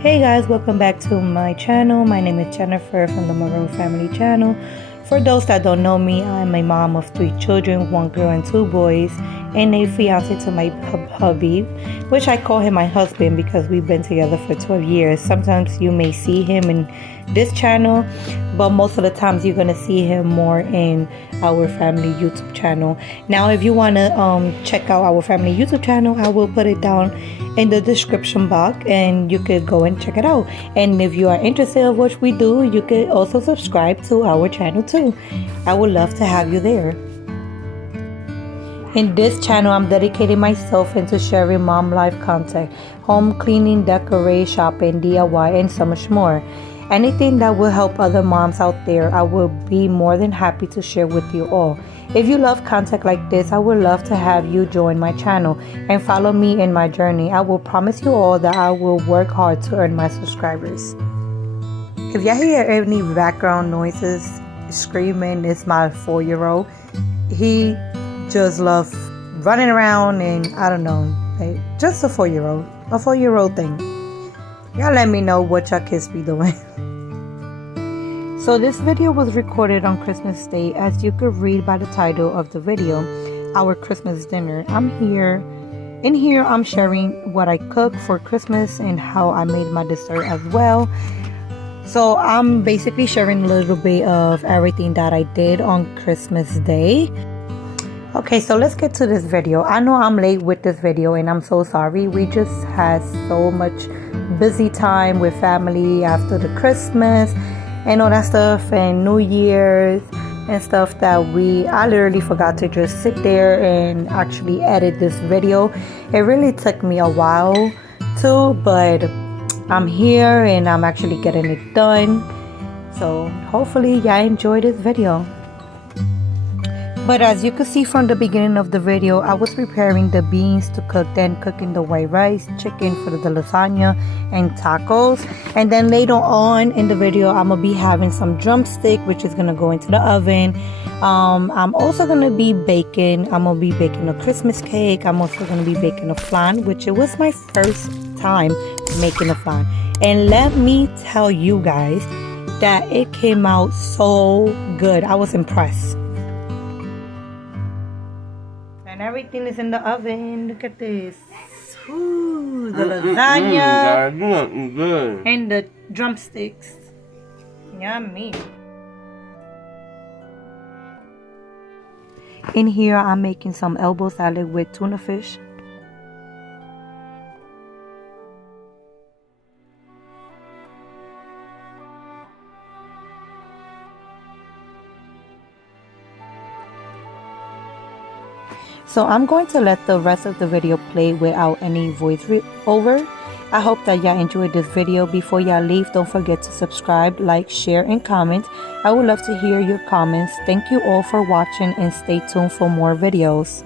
Hey guys, welcome back to my channel. My name is Jennifer from the Maroon Family channel. For those that don't know me, I'm a mom of 3 children, 1 girl and 2 boys, and a fiance to my hubby, which I call him my husband because we've been together for 12 years. Sometimes you may see him in this channel, but most of the times you're gonna see him more in our family YouTube channel. Now, if you wanna check out our family YouTube channel, I will put it down in the description box and you could go and check it out. And if you are interested in what we do, you could also subscribe to our channel too. I would love to have you there. In this channel, I'm dedicating myself into sharing mom life content, home cleaning, decorate, shopping, DIY, and so much more. Anything that will help other moms out there, I will be more than happy to share with you all. If you love content like this, I would love to have you join my channel and follow me in my journey. I will promise you all that I will work hard to earn my subscribers. If y'all hear any background noises, screaming, it's my 4-year-old. He just loves running around and I don't know, like, just a 4-year-old thing. Y'all let me know what y'all kids be doing. So this video was recorded on Christmas Day, as you could read by the title of the video, our Christmas dinner. In here I'm sharing what I cooked for Christmas and how I made my dessert as well. So I'm basically sharing a little bit of everything that I did on Christmas Day. Okay, so let's get to this video. I know I'm late with this video and I'm so sorry. We just had so much busy time with family after the Christmas and all that stuff and New Year's and stuff that I literally forgot to just sit there and actually edit this video. It really took me a while too, but I'm here and I'm actually getting it done. So hopefully y'all enjoy this video. But as you can see from the beginning of the video, I was preparing the beans to cook, then cooking the white rice, chicken for the lasagna, and tacos. And then later on in the video, I'm going to be having some drumstick, which is going to go into the oven. I'm also going to be baking. I'm going to be baking a Christmas cake. I'm also going to be baking a flan, which it was my first time making a flan. And let me tell you guys that it came out so good. I was impressed. And everything is in the oven. Look at this. Ooh, the lasagna Good. and the drumsticks. Yummy. In here, I'm making some elbow salad with tuna fish. So I'm going to let the rest of the video play without any voice over. I hope that y'all enjoyed this video. Before y'all leave, don't forget to subscribe, like, share, and comment. I would love to hear your comments. Thank you all for watching and stay tuned for more videos.